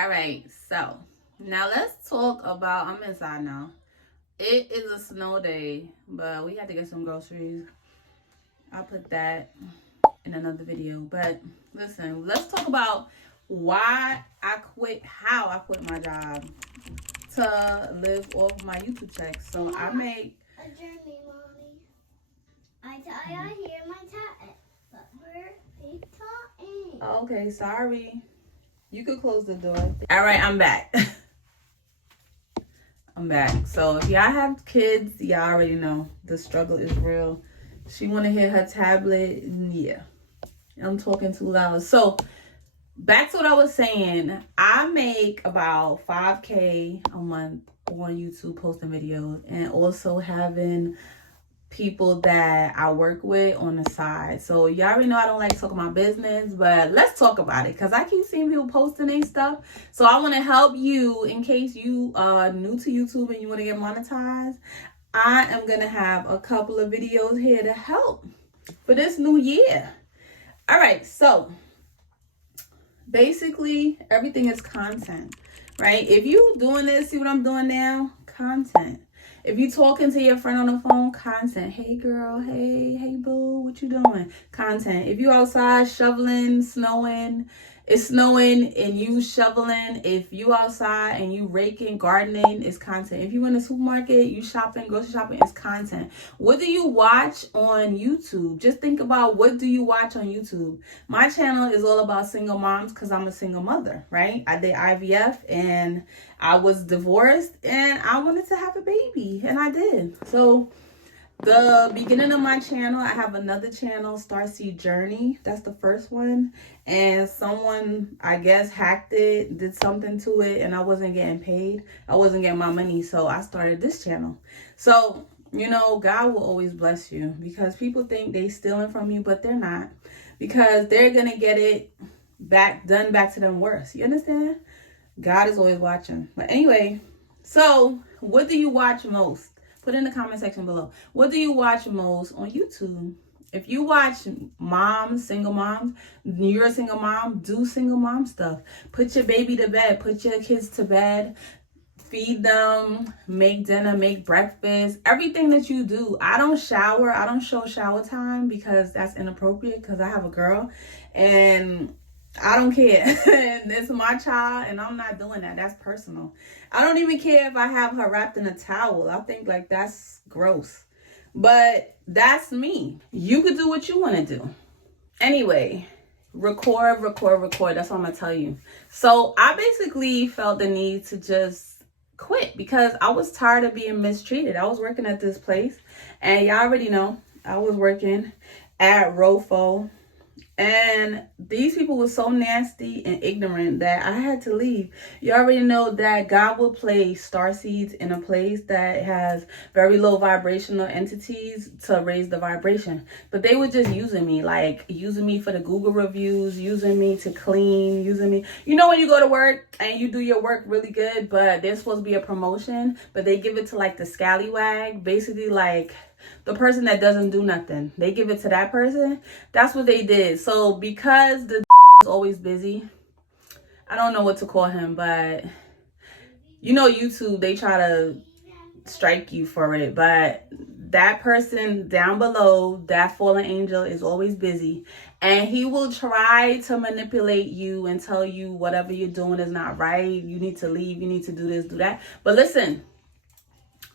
All right, so now let's talk about, I'm inside now. It is a snow day, but we had to get some groceries. I'll put that in another video. But listen, let's talk about why I quit, how I quit my job to live off my YouTube checks. So I make a journey, mommy. I hear my tat, but we're talking. Okay, sorry. You could close the door. All right, I'm back. I'm back. So if y'all have kids, y'all already know the struggle is real. She want to hit her tablet. Yeah, I'm talking too loud. So back to what I was saying. I make about 5K a month on YouTube posting videos and also having people that I work with on the side. So y'all already know I don't like talking about business, but let's talk about it because I keep seeing people posting their stuff. So I want to help you in case you are new to YouTube and you want to get monetized. I am going to have a couple of videos here to help for this new year. All right, so basically everything is content, right? If you doing this, see what I'm doing now? Content. If you talking to your friend on the phone, content. Hey girl, hey boo, what you doing? Content. If you outside shoveling, it's snowing and you shoveling. If you outside and you raking, gardening, it's content. If you in the supermarket, you shopping, grocery shopping, it's content. What do you watch on YouTube? Just think about, what do you watch on YouTube? My channel is all about single moms because I'm a single mother, right? I did IVF and I was divorced and I wanted to have a baby and I did. So the beginning of my channel, I have another channel, Starseed Journey. That's the first one. And someone, I guess, hacked it, did something to it, and I wasn't getting paid. I wasn't getting my money, so I started this channel. So, you know, God will always bless you because people think they stealing from you, but they're not. Because they're going to get it done back to them worse. You understand? God is always watching. But anyway, so what do you watch most? Put in the comment section below. What do you watch most on YouTube? If you watch moms, single moms, you're a single mom, do single mom stuff. Put your baby to bed. Put your kids to bed. Feed them. Make dinner. Make breakfast. Everything that you do. I don't shower. I don't show shower time because that's inappropriate because I have a girl. And I don't care. It's my child and I'm not doing that. That's personal. I don't even care if I have her wrapped in a towel. I think like that's gross. But that's me. You could do what you want to do. Anyway, record. That's what I'm going to tell you. So I basically felt the need to just quit because I was tired of being mistreated. I was working at this place and y'all already know I was working at Rofo. And these people were so nasty and ignorant that I had to leave. You already know that God will place star seeds in a place that has very low vibrational entities to raise the vibration. But they were just using me, like using me for the Google reviews, using me to clean, using me. You know when you go to work and you do your work really good, but there's supposed to be a promotion, but they give it to like the scallywag, basically like the person that doesn't do nothing. They give it to that person. That's what they did. So because the is always busy, I don't know what to call him, but you know YouTube, they try to strike you for it. But that person down below, that fallen angel, is always busy. And he will try to manipulate you and tell you whatever you're doing is not right. You need to leave. You need to do this, do that. But listen.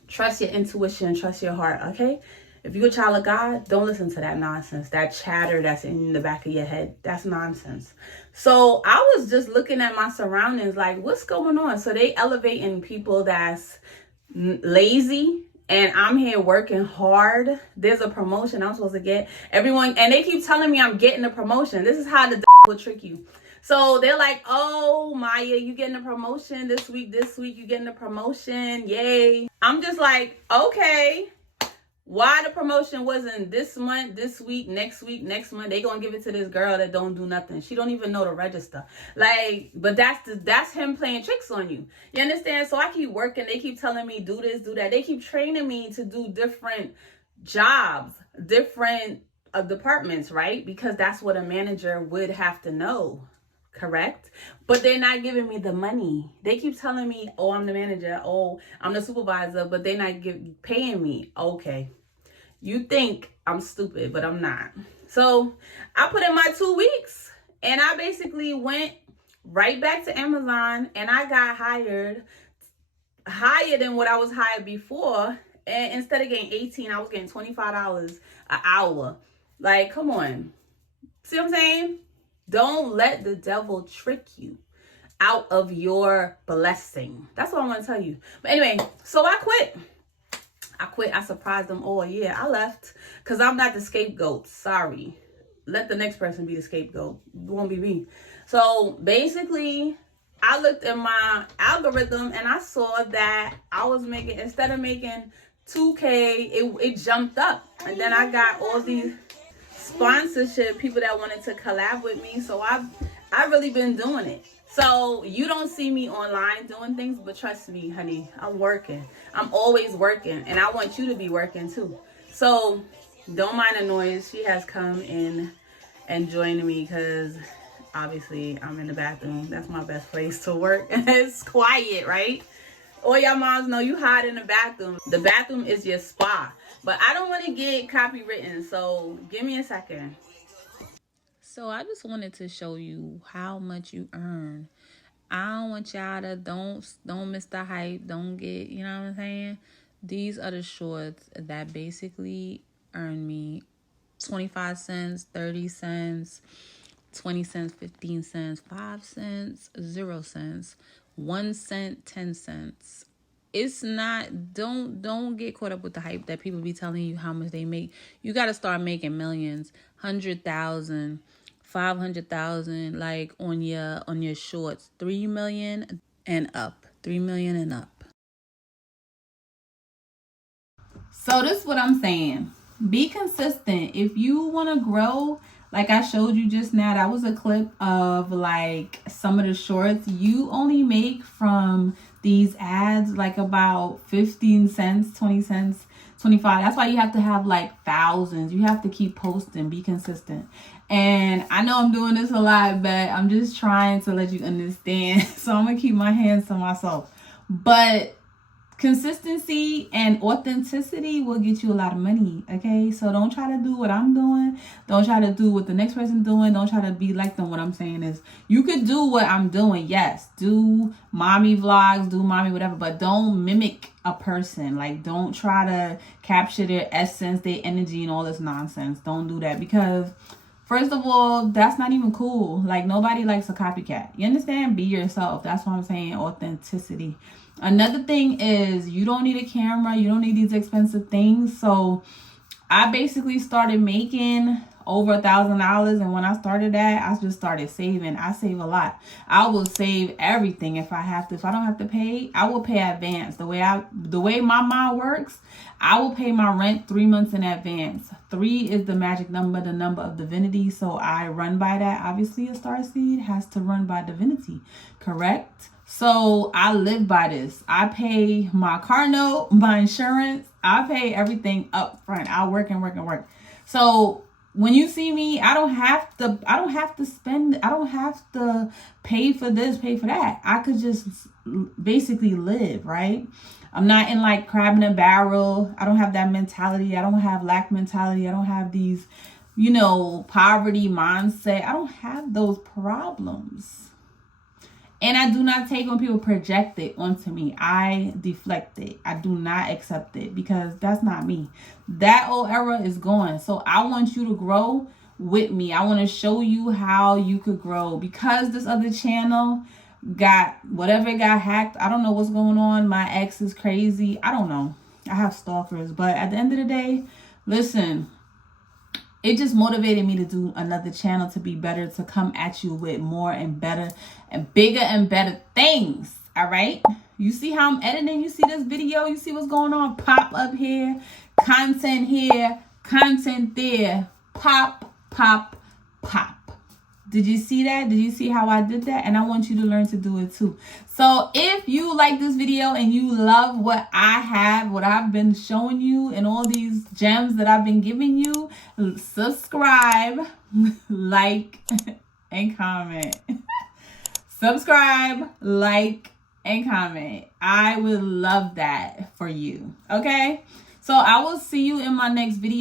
Trust your intuition, trust your heart, okay? If you're a child of God, don't listen to that nonsense, that chatter that's in the back of your head. That's nonsense. So I was just looking at my surroundings like, what's going on? So they elevating people that's lazy, and I'm here working hard. There's a promotion I'm supposed to get. Everyone, and they keep telling me I'm getting a promotion. This is how the will trick you. So they're like, oh, Maya, you getting a promotion this week, you getting a promotion, yay. I'm just like, okay, why the promotion wasn't this month, this week, next month? They gonna give it to this girl that don't do nothing. She don't even know to register. Like, but that's him playing tricks on you. You understand? So I keep working. They keep telling me do this, do that. They keep training me to do different jobs, different departments, right? Because that's what a manager would have to know. correct? But they're not giving me the money. They keep telling me, oh, I'm the manager, oh, I'm the supervisor, but they're not paying me. Okay, you think I'm stupid, but I'm not. So I put in my 2 weeks, and I basically went right back to Amazon, and I got hired higher than what I was hired before. And instead of getting 18, I was getting $25 an hour. Like, come on. See what I'm saying? Don't let the devil trick you out of your blessing. That's what I want to tell you. But anyway, so I quit. I surprised them all. Yeah, I left because I'm not the scapegoat. Sorry. Let the next person be the scapegoat. It won't be me. So basically, I looked at my algorithm and I saw that I was making, instead of making 2K, it jumped up. And then I got all these sponsorship people that wanted to collab with me. So I've really been doing it. So you don't see me online doing things, but trust me, honey, I'm working. I'm always working, and I want you to be working too. So don't mind the noise. She has come in and joined me because obviously I'm in the bathroom. That's my best place to work. It's quiet, right? All y'all moms know you hide in the bathroom. The bathroom is your spa. But I don't want to get copywritten, so give me a second. So I just wanted to show you how much you earn. I don't want y'all to don't miss the hype. Don't get, you know what I'm saying? These are the shorts that basically earn me 25 cents, 30 cents, 20 cents, 15 cents, 5 cents, 0 cents, 1 cent, 10 cents. It's not, don't get caught up with the hype that people be telling you how much they make. You got to start making millions, 100,000, 500,000, like on your shorts, 3 million and up, 3 million and up. So this is what I'm saying. Be consistent. If you want to grow, like I showed you just now, that was a clip of like some of the shorts. You only make from these ads like about 15 cents, 20 cents, 25. That's why you have to have like thousands. You have to keep posting, be consistent. And I know I'm doing this a lot, but I'm just trying to let you understand. So I'm going to keep my hands to myself. But consistency and authenticity will get you a lot of money, okay? So don't try to do what I'm doing. Don't try to do what the next person doing. Don't try to be like them. What I'm saying is you could do what I'm doing. Yes, do mommy vlogs, do mommy whatever, but don't mimic a person. Like, don't try to capture their essence, their energy, and all this nonsense. Don't do that because first of all, that's not even cool. Like, nobody likes a copycat. You understand? Be yourself. That's what I'm saying. Authenticity. Another thing is you don't need a camera. You don't need these expensive things. So I basically started making over $1,000. And when I started that, I just started saving. I save a lot. I will save everything if I have to. If I don't have to pay, I will pay advance. The way my mind works, I will pay my rent 3 months in advance. 3 is the magic number, the number of divinity. So I run by that. Obviously, a starseed has to run by divinity, correct? So I live by this. I pay my car note, my insurance. I pay everything up front. I work and work and work. So when you see me, I don't have to spend, I don't have to pay for this, pay for that. I could just basically live, right? I'm not in like crab in a barrel. I don't have that mentality. I don't have lack mentality. I don't have these, poverty mindset. I don't have those problems. And I do not take when people project it onto me. I deflect it. I do not accept it because that's not me. That old era is gone. So I want you to grow with me. I want to show you how you could grow because this other channel got whatever it got hacked. I don't know what's going on. My ex is crazy. I don't know. I have stalkers. But at the end of the day, listen, it just motivated me to do another channel to be better, to come at you with more and better and bigger and better things. All right. You see how I'm editing? You see this video? You see what's going on? Pop up here, content there, pop, pop, pop. Did you see that? Did you see how I did that? And I want you to learn to do it too. So if you like this video and you love what I have, what I've been showing you and all these gems that I've been giving you, subscribe, like, and comment. subscribe, like, and comment. I would love that for you. Okay? So I will see you in my next video.